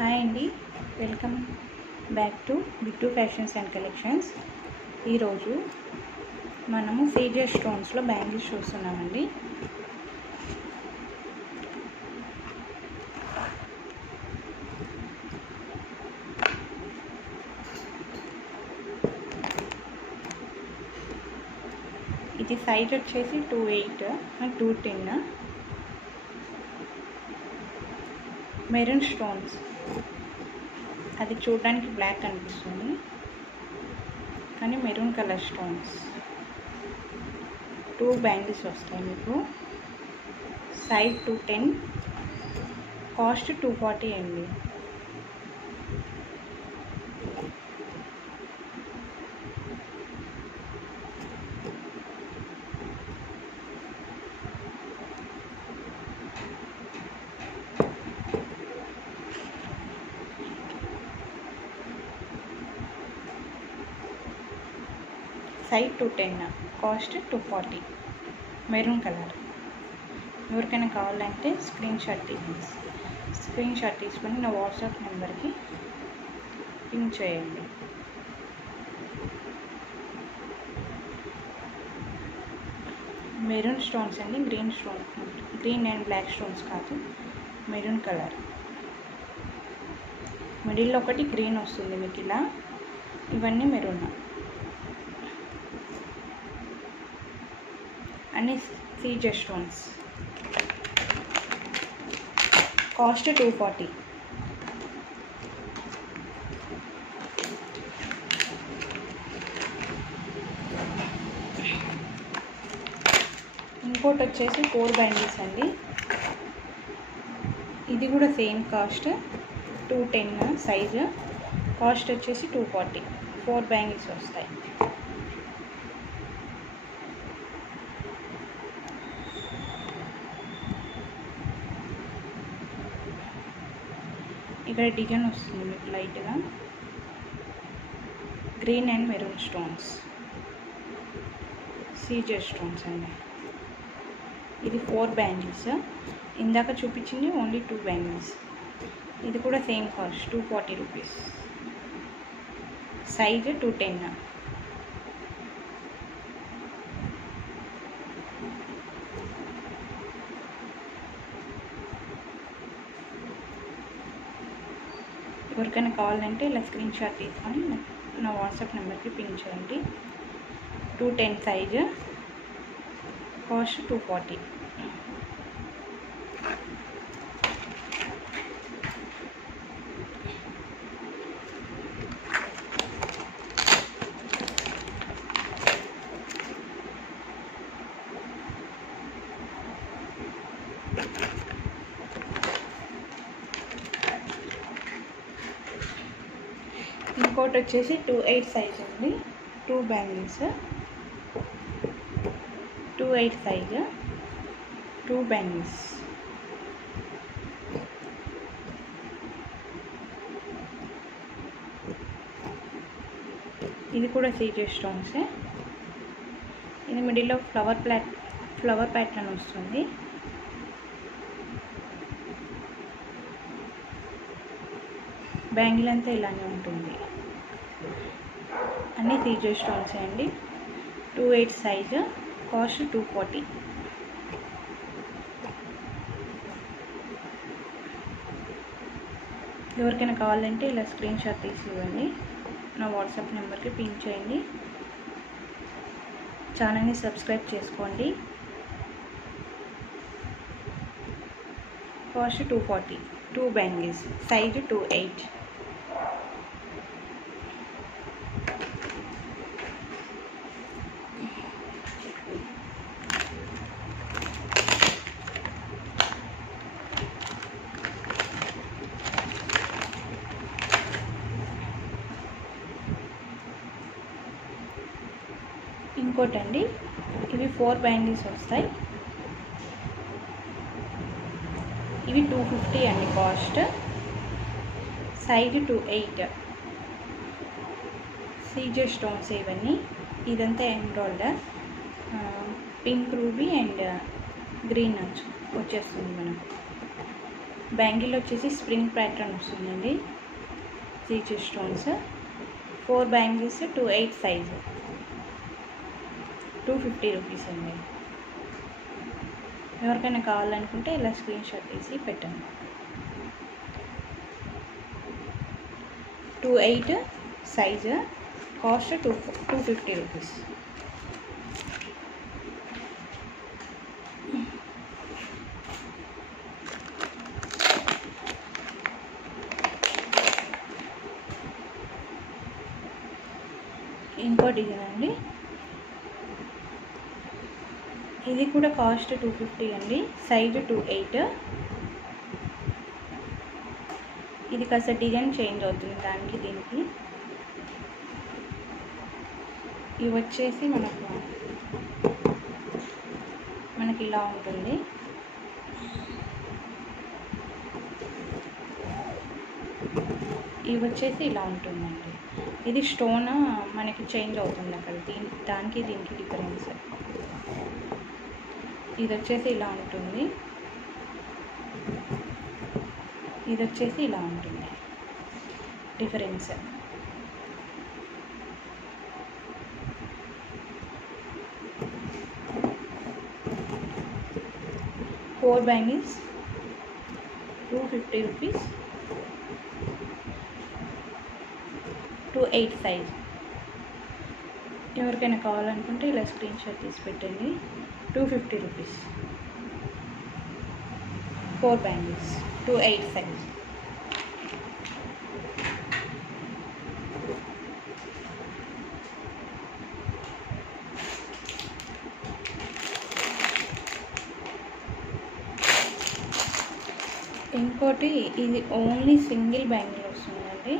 Hi అండి, welcome back to Bittu fashions and collections. ఈరోజు మనము సీజర్ స్టోన్స్లో బ్యాంగిల్స్ చూస్తున్నామండి. ఇది సైజ్ వచ్చేసి 2.8 అండ్ 2.10. మెరూన్ స్టోన్స్, అది చూడడానికి బ్లాక్ అనిపిస్తుంది కానీ మెరూన్ కలర్ స్టోన్స్. 2 బ్యాంగిల్స్ వస్తాయి మీకు. సైజ్ 210, కాస్ట్ 240 అండి. Size 210, cost 240, maroon colour. ఎవరికైనా కావాలంటే స్క్రీన్ షాట్ తీసుకొని నా వాట్సాప్ నెంబర్కి పింక్ చేయండి. మెరూన్ స్టోన్స్ అండి, గ్రీన్ అండ్ బ్లాక్ స్టోన్స్ కాదు, మెరూన్ కలర్. మిడిల్లో ఒకటి గ్రీన్ వస్తుంది మీకు ఇలా. ఇవన్నీ మెరూన్. అన్ని సీజర్ స్టోన్స్. కాస్ట్ 240. ఇంకోటి వచ్చేసి 4 బ్యాంగిల్స్ అండి. ఇది కూడా సేమ్ కాస్ట్ 210 సైజు. కాస్ట్ వచ్చేసి 240. 4 బ్యాంగిల్స్ వస్తాయి. ఇక్కడ డిజైన్ వస్తుంది మీకు లైట్గా. గ్రీన్ అండ్ మెరూన్ స్టోన్స్, సీజర్ స్టోన్స్ అండి. ఇది 4 బ్యాంగిల్స్. ఇందాక చూపించింది ఓన్లీ 2 బ్యాంగిల్స్. ఇది కూడా సేమ్ కాస్ట్ 240 రూపీస్. సైజ్ 210. ఎవరికైనా కావాలంటే ఇలా స్క్రీన్ షాట్ తీసుకొని నా వాట్సాప్ నెంబర్కి పింక్ చేయండి. 210 సైజు, కాస్ట్ 240. ఇంకోటి వచ్చేసి 2.8 సైజ్ అండి. 2 బ్యాంగిల్స్, 2.8 సైజు, 2 బ్యాంగిల్స్. ఇది కూడా సీజర్ స్టోన్సే. ఇది మిడిల్లో ఫ్లవర్ ప్యాటర్న్ వస్తుంది. బ్యాంగిల్ అంతా ఇలానే ఉంటుంది. అన్నీ సీజర్ స్టోన్స్ అండి. 2.8 సైజు, కాస్ట్ 240. ఎవరికైనా కావాలంటే ఇలా స్క్రీన్ షాట్ తీసి ఇవ్వండి. నా వాట్సాప్ నెంబర్కి పింక్ చేయండి. ఛానల్ని సబ్స్క్రైబ్ చేసుకోండి. కాస్ట్ 240. 2 bangles, size 2.8. ఇంకోటండి, ఇవి 4 బ్యాంగిల్స్ వస్తాయి. ఇవి 250 అండి కాస్ట్. సైజ్ 2.8. సీజర్ స్టోన్స్ ఇవన్నీ. ఇదంతా emerald, pink ruby and green వచ్చేస్తుంది మనకు. బ్యాంగిల్ వచ్చేసి స్ప్రింగ్ ప్యాటర్న్ వస్తుందండి. CZ stones 4 bangles 2/8 size 250 rupees అండి. ఎవరికైనా కావాలనుకుంటే ఇలా స్క్రీన్ షాట్ తీసి పెట్టండి. 2/8 సైజు కాస్ట్ 250 రూపీస్. ఇంకో డిజైన్ అండి, ఇది కూడా కాస్ట్ 250 అండి. సైజు 2/8. ఇది కాస్త డిజైన్ చేంజ్ అవుతుంది దానికి దీనికి. ఇవి వచ్చేసి మనకి ఇలా ఉంటుంది. ఇవి వచ్చేసి ఇలా ఉంటుందండి. ఇది స్టోన్ మనకి చేంజ్ అవుతుంది అక్కడ, దానికి దీనికి డిఫరెన్స్. ఇది వచ్చేసి ఇలా ఉంటుంది, ఇది వచ్చేసి ఇలా ఉంటుంది difference. Four bangles 250 rupees. 2/8 size. ఎవరికైనా కావాలనుకుంటే ఇలా స్క్రీన్ షాట్ తీసి పెట్టండి. 250 రూపీస్ 4 బ్యాంగిల్స్ 2/8 సైజ్. ఇంకోటి ఇది ఓన్లీ సింగిల్ బ్యాంగిల్ వస్తుందండి,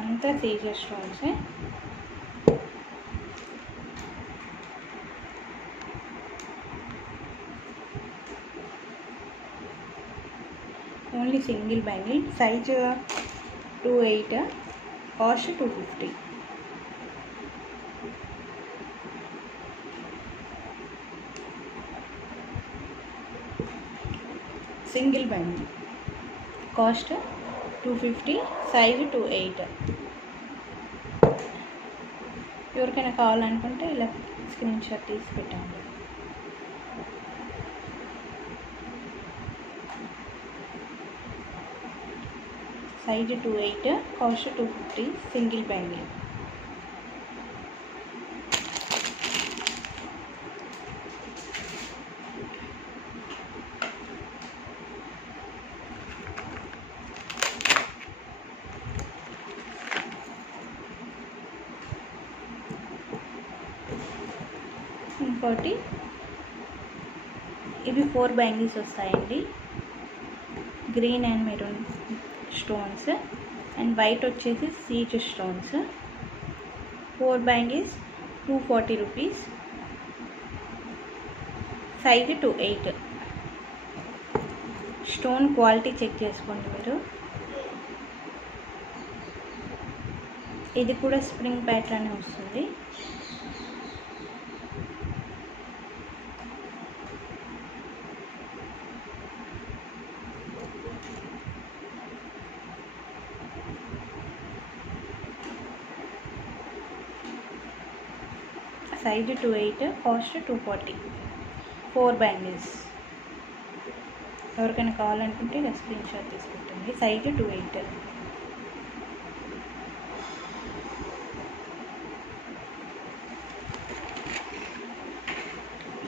అంతా సీజర్ స్టోన్సే. Only single bangle, size 2/8, cost 250. Single bangle cost 250, size 2/8. ఎవరికైనా కావాలనుకుంటే ఇలా స్క్రీన్ షాట్ తీసి పెట్టండి. Size 2/8, cost 250, single bangle. ఇంకోటి ఇవి 4 బ్యాంగిల్స్ వస్తాయండి. Green and maroon stones and white వచ్చేసి సీజ్ stones. 4 bangles 240 rupees. Size 2/8. Stone quality check చేసుకోండి మీరు. ఇది కూడా స్ప్రింగ్ ప్యాటర్న్ వస్తుంది. Size 2/8, cost 240. 4 బ్యాంగిల్స్. ఎవరికైనా కావాలనుకుంటే ఇలా స్క్రీన్ షాట్ తీసుకుంటుంది. సైజు 2/8.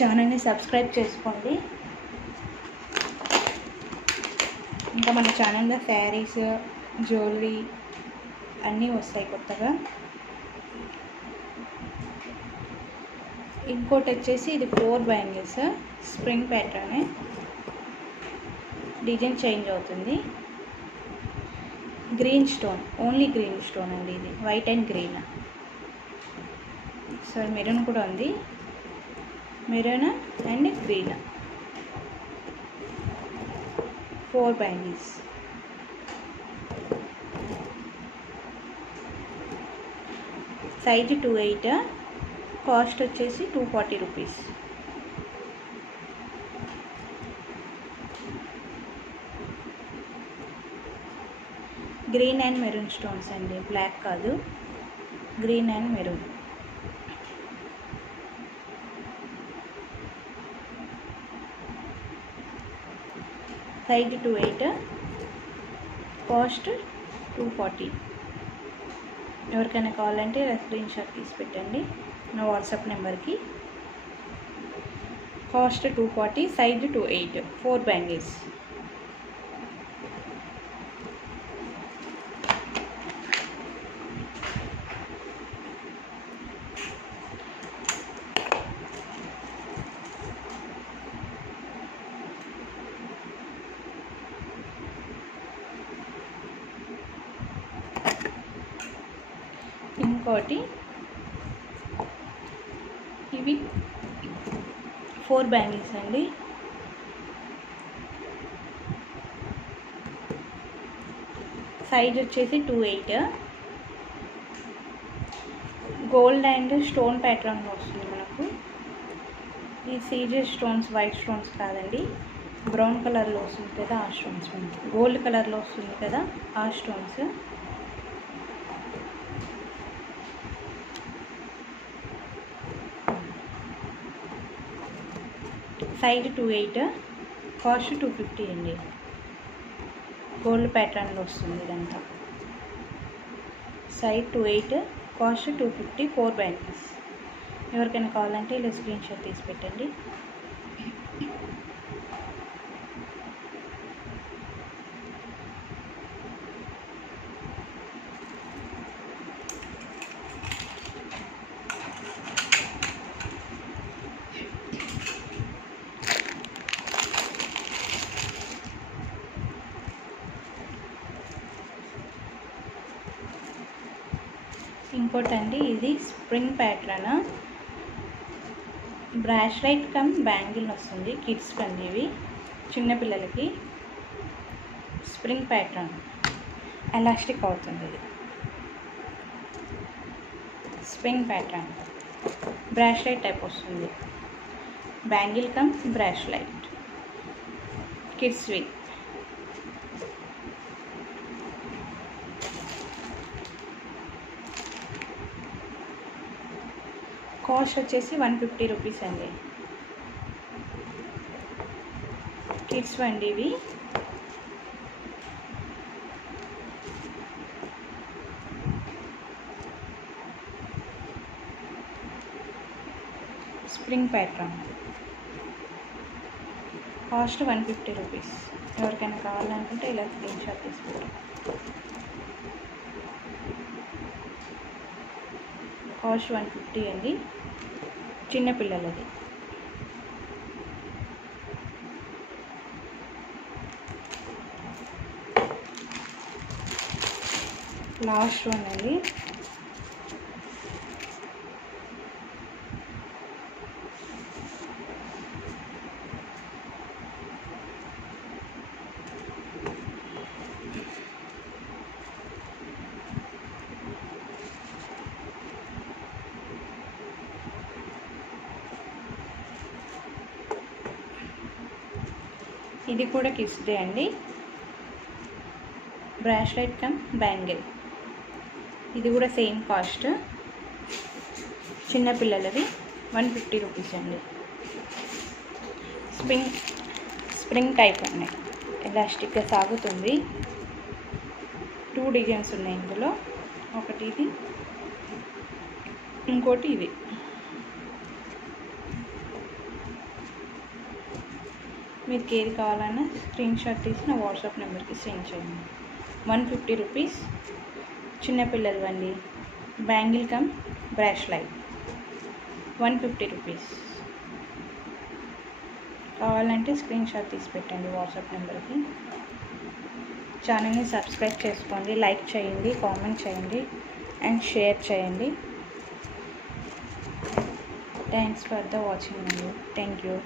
ఛానల్ని సబ్స్క్రైబ్ చేసుకోండి. ఇంకా మన ఛానల్లో శారీస్, జ్యువెలరీ అన్నీ వస్తాయి కొత్తగా. ఇంకోటి వచ్చేసి ఇది 4 bangles spring pattern, design change అవుతుంది. Green stone, only green stone అండి. ఇది white and green. So maroon కూడా ఉంది, maroon and green. 4 bangles. Size 2/8, cost వచ్చేసి 240 rupees. Green and maroon stones అండి, బ్లాక్ కాదు, green and maroon. Size 28, cost 240. ఎవరికైనా కావాలంటే స్క్రీన్ షాట్ తీసి పెట్టండి నా వాట్సాప్ నెంబర్కి. Cost 240, size 28, 4 bangles. ఇంకోటి ఇవి 4 బ్యాంగిల్స్ అండి. సైజ్ వచ్చేసి 28, గోల్డ్ అండ్ స్టోన్ ప్యాటర్న్లో వస్తుంది మనకు. ఈ సీజెస్ స్టోన్స్ వైట్ స్టోన్స్ కాదండి, బ్రౌన్ కలర్లో వస్తుంది కదా ఆ స్టోన్స్, గోల్డ్ కలర్లో వస్తుంది కదా ఆ స్టోన్స్. సైజ్ 28, కాస్ట్ 250 అండి. గోల్డ్ ప్యాటర్న్లో వస్తుంది ఇదంతా. Size 28, cost 250, 4 bangles. ఎవరికైనా కావాలంటే ఇలా స్క్రీన్ షాట్ తీసి పెట్టండి. ఇంకోటండి, ఇది spring pattern, bracelet come bangle వస్తుంది కిడ్స్ కండి. ఇవి చిన్నపిల్లలకి స్ప్రింగ్ ప్యాటర్న్, ఎలాస్టిక్ అవుతుంది. ఇది స్ప్రింగ్ ప్యాటర్న్ బ్రాస్లైట్ టైప్ వస్తుంది, బ్యాంగిల్ కమ్ బ్రాస్లైట్, కిడ్స్వి. కాస్ట్ వచ్చేసి 150 రూపీస్ అండి. కిడ్స్ వండి ఇవి. Spring pattern, cost 150 rupees. ఎవరికైనా కావాలనుకుంటే ఇలా స్క్రీన్ షాట్ తీసుకుంటాం. కాస్ట్ 150 అండి, చిన్నపిల్లలది. లాస్ట్ వన్ అండి, ఇది కూడా కిడ్స్దే అండి, బ్రాస్లైట్ కమ్ బ్యాంగిల్. ఇది కూడా సేమ్ కాస్ట్, చిన్నపిల్లలది 150 రూపీస్ అండి. స్ప్రింగ్ టైప్ అండి, ఎలాస్టిక్గా సాగుతుంది. 2 డిజైన్స్ ఉన్నాయి ఇందులో, ఒకటి ఇది, ఇంకోటి ఇది. మీకు ఏది కావాలన్నా స్క్రీన్ షాట్ తీసి నా వాట్సాప్ నెంబర్కి సెండ్ చేయండి. 150 రూపీస్, చిన్నపిల్లలవండి, బ్యాంగిల్ కమ్ బ్రాస్లైట్, 150 రూపీస్. కావాలంటే స్క్రీన్ షాట్ తీసి పెట్టండి వాట్సాప్ నెంబర్కి. ఛానల్ని సబ్స్క్రైబ్ చేసుకోండి, లైక్ చేయండి, కామెంట్ చేయండి అండ్ షేర్ చేయండి. థ్యాంక్స్ ఫర్ ద వాచింగ్ అండి. Thank you.